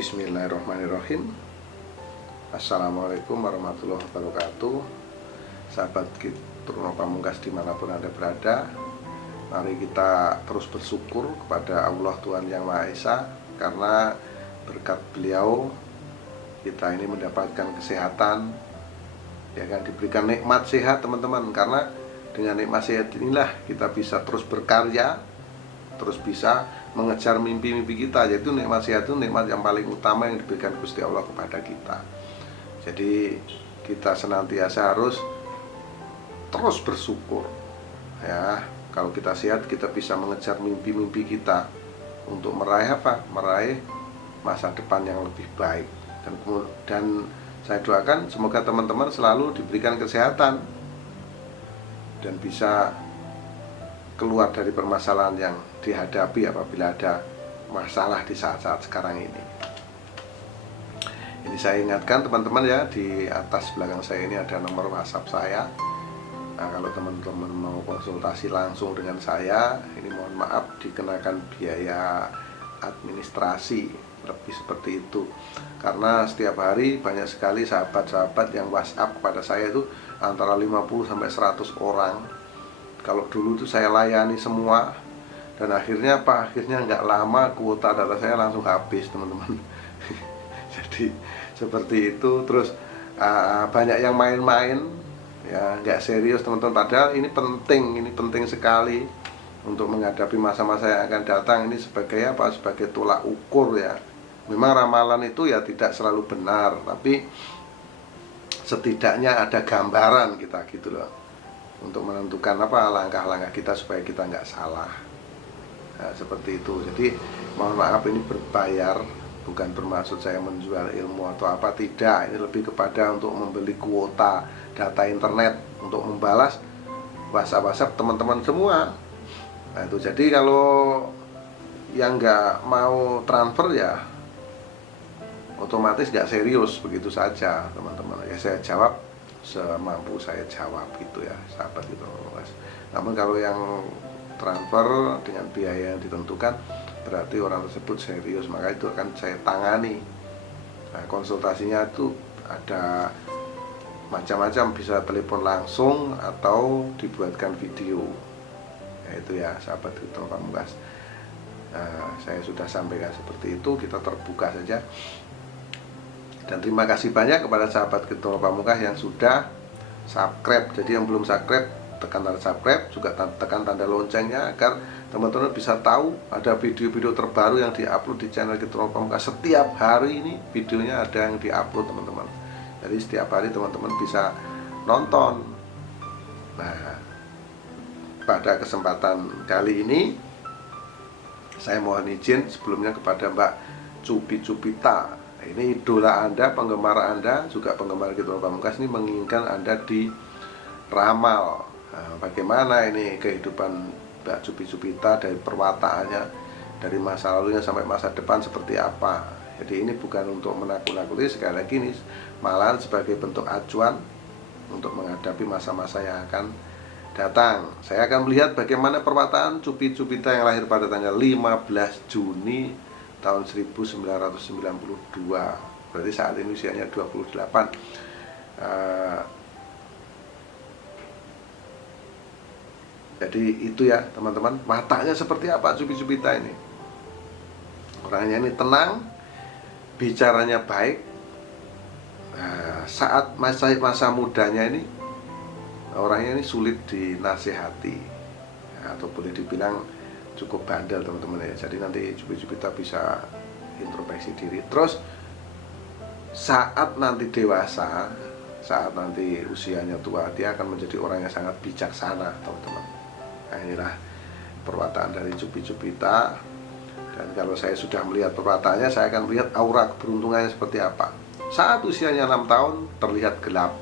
Bismillahirrahmanirrahim. Assalamualaikum warahmatullahi wabarakatuh. Sahabat Turno Pamungkas dimanapun Anda berada, mari kita terus bersyukur kepada Allah Tuhan Yang Maha Esa, karena berkat beliau kita ini mendapatkan kesehatan, ya kan, diberikan nikmat sehat teman-teman. Karena dengan nikmat sehat inilah kita bisa terus berkarya, terus bisa mengejar mimpi-mimpi kita. Yaitu nikmat sehat itu nikmat yang paling utama yang diberikan Gusti Allah kepada kita. Jadi kita senantiasa harus terus bersyukur, ya. Kalau kita sehat, kita bisa mengejar mimpi-mimpi kita untuk meraih apa? Meraih masa depan yang lebih baik. Dan saya doakan semoga teman-teman selalu diberikan kesehatan dan bisa keluar dari permasalahan yang dihadapi apabila ada masalah di saat-saat sekarang ini. Ini saya ingatkan teman-teman ya, di atas belakang saya ini ada nomor WhatsApp saya. Nah, kalau teman-teman mau konsultasi langsung dengan saya, ini mohon maaf dikenakan biaya administrasi, lebih seperti itu. Karena setiap hari banyak sekali sahabat-sahabat yang WhatsApp kepada saya itu antara 50 sampai 100 orang. Kalau dulu itu saya layani semua, dan akhirnya apa? Akhirnya nggak lama kuota data saya langsung habis teman-teman. Jadi seperti itu. Terus banyak yang main-main, ya nggak serius teman-teman. Padahal ini penting sekali untuk menghadapi masa-masa yang akan datang. Ini sebagai apa? Sebagai tolak ukur ya. Memang ramalan itu ya tidak selalu benar, tapi setidaknya ada gambaran kita gitu loh, untuk menentukan apa langkah-langkah kita supaya kita nggak salah. Nah, seperti itu. Jadi mohon maaf ini berbayar, bukan bermaksud saya menjual ilmu atau apa, tidak. Ini lebih kepada untuk membeli kuota data internet untuk membalas WhatsApp teman-teman semua. Nah itu, jadi kalau yang nggak mau transfer ya otomatis nggak serius begitu saja teman-teman. Ya saya jawab semampu saya jawab gitu ya sahabat gitu. Namun kalau yang transfer dengan biaya yang ditentukan, berarti orang tersebut serius, maka itu akan saya tangani. Nah, konsultasinya itu ada macam-macam, bisa telepon langsung atau dibuatkan video. Ya, itu ya sahabat Turno Pamungkas. Nah, saya sudah sampaikan seperti itu, kita terbuka saja. Dan terima kasih banyak kepada sahabat Turno Pamungkas yang sudah subscribe. Jadi yang belum subscribe, tekan tanda subscribe, juga tekan tanda loncengnya agar teman-teman bisa tahu ada video-video terbaru yang diupload di channel Turno Pamungkas. Setiap hari ini videonya ada yang diupload teman-teman. Jadi setiap hari teman-teman bisa nonton. Nah, pada kesempatan kali ini saya mohon izin sebelumnya kepada Mbak Cupi Cupita. Ini idola Anda, penggemar Anda, juga penggemar Turno Pamungkas, ini menginginkan Anda diramal. Nah, bagaimana ini kehidupan Mbak Cupi Cupita dari perwataannya, dari masa lalunya sampai masa depan seperti apa. Jadi ini bukan untuk menakut-nakuti, sekali lagi ini malahan sebagai bentuk acuan untuk menghadapi masa-masa yang akan datang. Saya akan melihat bagaimana perwataan Cupi Cupita yang lahir pada tanggal 15 Juni tahun 1992. Berarti saat ini usianya 28. Jadi itu ya teman-teman, matanya seperti apa Cupi Cupita ini. Orangnya ini tenang, bicaranya baik. Saat masa mudanya ini orangnya ini sulit dinasihati, atau boleh dibilang cukup bandel teman-teman ya. Jadi nanti Cupi Cupita bisa introspeksi diri. Terus saat nanti dewasa, saat nanti usianya tua, dia akan menjadi orang yang sangat bijaksana teman-teman. Nah inilah perwataan dari Cupi Cupita. Dan kalau saya sudah melihat perwataannya, saya akan melihat aura keberuntungannya seperti apa. Saat usianya 6 tahun terlihat gelap.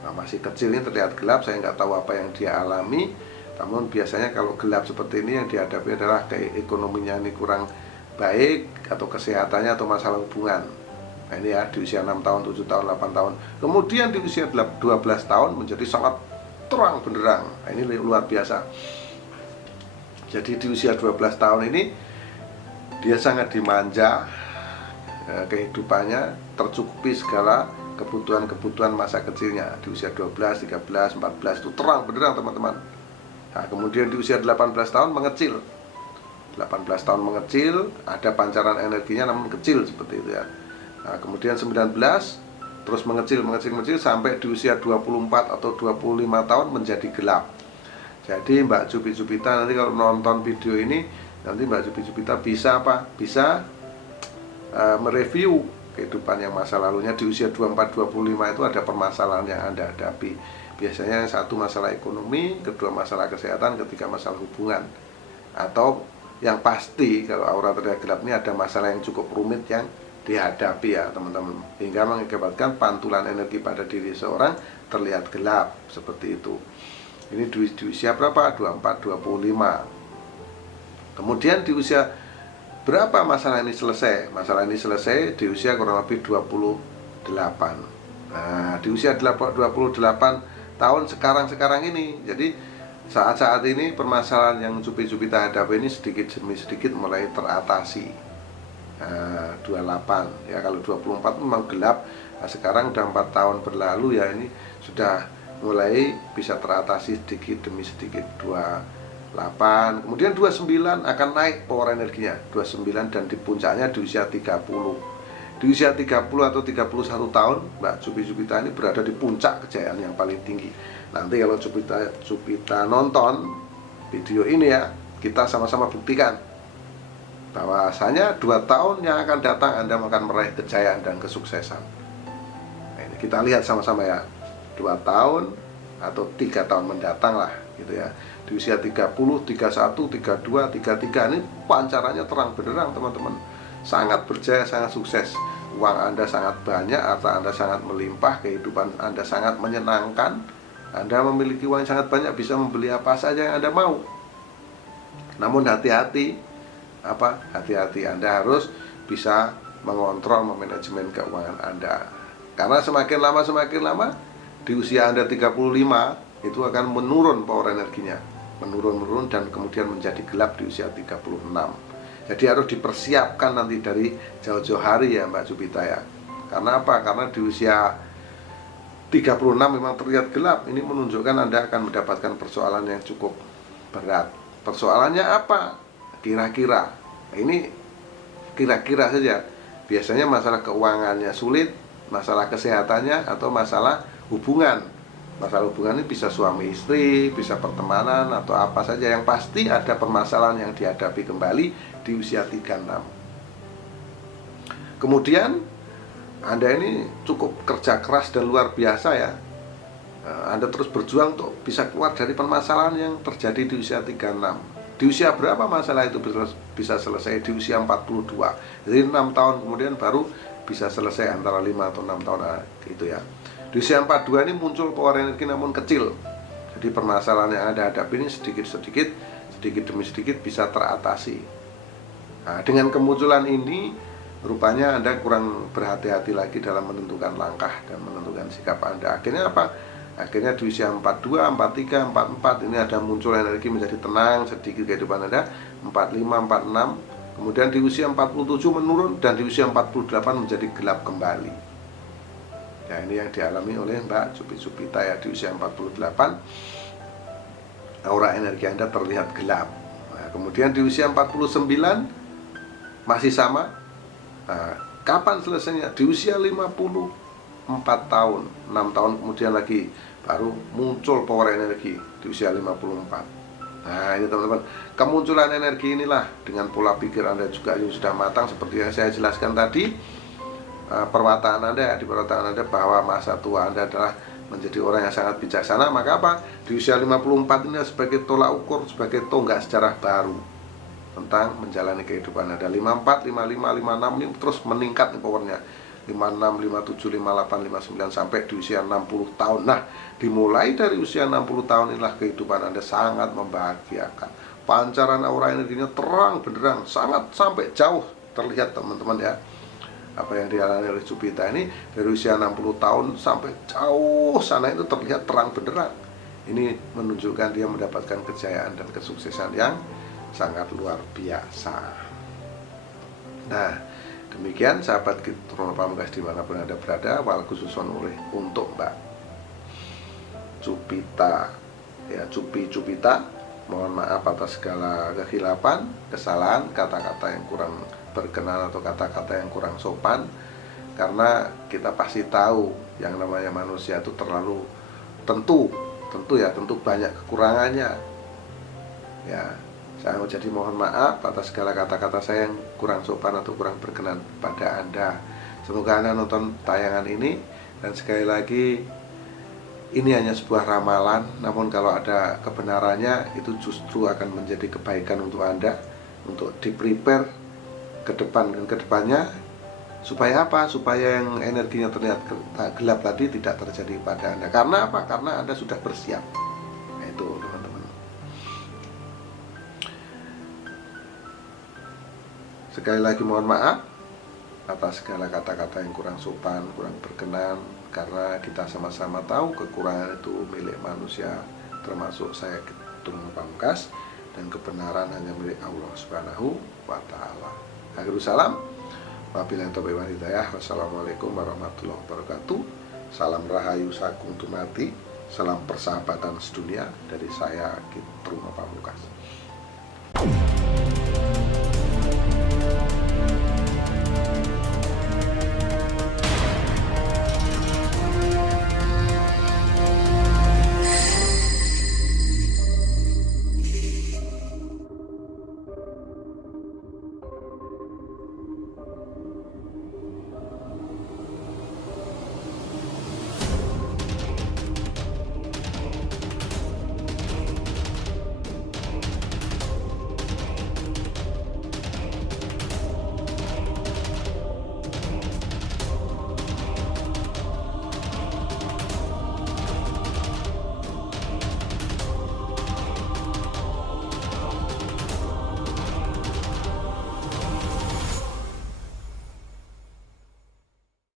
Nah, masih kecil ini terlihat gelap, saya nggak tahu apa yang dia alami. Namun biasanya kalau gelap seperti ini yang dihadapi adalah ekonominya ini kurang baik, atau kesehatannya, atau masalah hubungan. Nah ini ya, di usia 6 tahun, 7 tahun, 8 tahun. Kemudian di usia 12 tahun menjadi sangat terang benderang. Nah ini luar biasa. Jadi di usia 12 tahun ini dia sangat dimanja, kehidupannya, tercukupi segala kebutuhan-kebutuhan masa kecilnya. Di usia 12, 13, 14 itu terang benderang teman-teman. Nah, kemudian di usia 18 tahun mengecil. 18 tahun mengecil, ada pancaran energinya namun kecil seperti itu ya. Nah, kemudian 19 terus mengecil sampai di usia 24 atau 25 tahun menjadi gelap. Jadi Mbak Jupita nanti kalau nonton video ini, nanti Mbak Jupita bisa apa? Bisa mereview kehidupan yang masa lalunya. Di usia 24-25 itu ada permasalahan yang Anda hadapi. Biasanya yang satu masalah ekonomi, kedua masalah kesehatan, ketiga masalah hubungan. Atau yang pasti kalau aura terlihat gelap ini ada masalah yang cukup rumit yang dihadapi ya teman-teman, hingga mengakibatkan pantulan energi pada diri seorang terlihat gelap seperti itu. Ini di usia berapa? 24-25. Kemudian di usia berapa masalah ini selesai? Masalah ini selesai di usia kurang lebih 28. Nah, di usia 28 tahun sekarang ini. Jadi saat-saat ini permasalahan yang Jupita hadapi ini sedikit demi sedikit mulai teratasi. 28 ya, kalau 24 memang gelap. Nah, sekarang udah 4 tahun berlalu ya, ini sudah mulai bisa teratasi sedikit demi sedikit. 28, kemudian 29 akan naik power energinya 29, dan di puncaknya di usia 30. Di usia 30 atau 31 tahun Mbak Jupita ini berada di puncak kejayaan yang paling tinggi. Nanti kalau Jupita nonton video ini ya, kita sama-sama buktikan bahwasanya 2 tahun yang akan datang Anda akan meraih kejayaan dan kesuksesan. Nah, ini kita lihat sama-sama ya, 2 tahun atau 3 tahun mendatang lah gitu ya. Di usia 30, 31, 32, 33 ini pancarannya terang benderang teman-teman. Sangat berjaya, sangat sukses. Uang Anda sangat banyak, harta Anda sangat melimpah, kehidupan Anda sangat menyenangkan. Anda memiliki uang yang sangat banyak, bisa membeli apa saja yang Anda mau. Namun hati-hati, hati-hati, Anda harus bisa mengontrol, memanajemen keuangan Anda. Karena semakin lama di usia Anda 35 itu akan menurun power energinya, menurun dan kemudian menjadi gelap di usia 36. Jadi harus dipersiapkan nanti dari jauh-jauh hari ya Mbak Jupita ya. Karena apa? Karena di usia 36 memang terlihat gelap. Ini menunjukkan Anda akan mendapatkan persoalan yang cukup berat. Persoalannya apa? Kira-kira. Ini kira-kira saja. Biasanya masalah keuangannya sulit, masalah kesehatannya, atau masalah hubungan. Masalah hubungan ini bisa suami istri, bisa pertemanan, atau apa saja. Yang pasti ada permasalahan yang dihadapi kembali di usia 36. Kemudian Anda ini cukup kerja keras dan luar biasa ya. Anda terus berjuang untuk bisa keluar dari permasalahan yang terjadi di usia 36. Di usia berapa masalah itu bisa selesai? Di usia 42. Jadi 6 tahun kemudian baru bisa selesai, antara 5 atau 6 tahun gitu ya. Di usia 42 ini muncul power energi namun kecil. Jadi permasalahan yang Anda hadapi ini sedikit demi sedikit bisa teratasi. Nah, dengan kemunculan ini rupanya Anda kurang berhati-hati lagi dalam menentukan langkah dan menentukan sikap Anda. Akhirnya apa? Akhirnya di usia 42, 43, 44 ini ada muncul energi menjadi tenang sedikit kehidupan Anda. 45, 46, kemudian di usia 47 menurun, dan di usia 48 menjadi gelap kembali. Ya, ini yang dialami oleh Mbak Jupita ya. Di usia 48 aura energi Anda terlihat gelap. Nah, kemudian di usia 49 masih sama. Nah, kapan selesainya? Di usia 54 tahun, 6 tahun kemudian lagi baru muncul power energi di usia 54. Nah, ini teman-teman, kemunculan energi inilah dengan pola pikir Anda juga yang sudah matang seperti yang saya jelaskan tadi. Perwataan Anda, di perwataan Anda bahwa masa tua Anda adalah menjadi orang yang sangat bijaksana. Maka apa? Di usia 54 ini sebagai tolak ukur, sebagai tonggak sejarah baru tentang menjalani kehidupan Anda. 54, 55, 56 ini terus meningkat nih powernya. 56, 57, 58, 59 sampai di usia 60 tahun. Nah, dimulai dari usia 60 tahun inilah kehidupan Anda sangat membahagiakan. Pancaran aura energinya terang benderang, sangat sampai jauh terlihat teman-teman ya. Apa yang dialami oleh Jupita ini dari usia 60 tahun sampai jauh sana itu terlihat terang benderang. Ini menunjukkan dia mendapatkan kejayaan dan kesuksesan yang sangat luar biasa. Nah, Demikian sahabat Truno Pamungkas dimanapun Anda berada, wal khususon oleh untuk Mbak Cupita, ya Cupita, mohon maaf atas segala kekhilafan, kesalahan, kata-kata yang kurang berkenan atau kata-kata yang kurang sopan, karena kita pasti tahu yang namanya manusia itu terlalu tentu banyak kekurangannya. Ya, saya mau jadi mohon maaf atas segala kata-kata saya yang kurang sopan atau kurang berkenan pada Anda. Semoga Anda nonton tayangan ini, dan sekali lagi ini hanya sebuah ramalan, namun kalau ada kebenarannya itu justru akan menjadi kebaikan untuk Anda, untuk di-prepare ke depan dan ke depannya. Supaya apa? Supaya yang energinya terlihat gelap tadi tidak terjadi pada Anda. Karena apa? Karena Anda sudah bersiap. Nah, itu teman-teman. Sekali lagi mohon maaf atas segala kata-kata yang kurang sopan, kurang berkenan, karena kita sama-sama tahu kekurangan itu milik manusia, termasuk saya Truno Pamungkas, dan kebenaran hanya milik Allah Subhanahu wa Ta'ala. Akhirul salam, wabillahi taufiq wal hidayah. Wassalamualaikum warahmatullahi wabarakatuh. Salam rahayu sagung tumati, salam persahabatan sedunia dari saya Truno Pamungkas.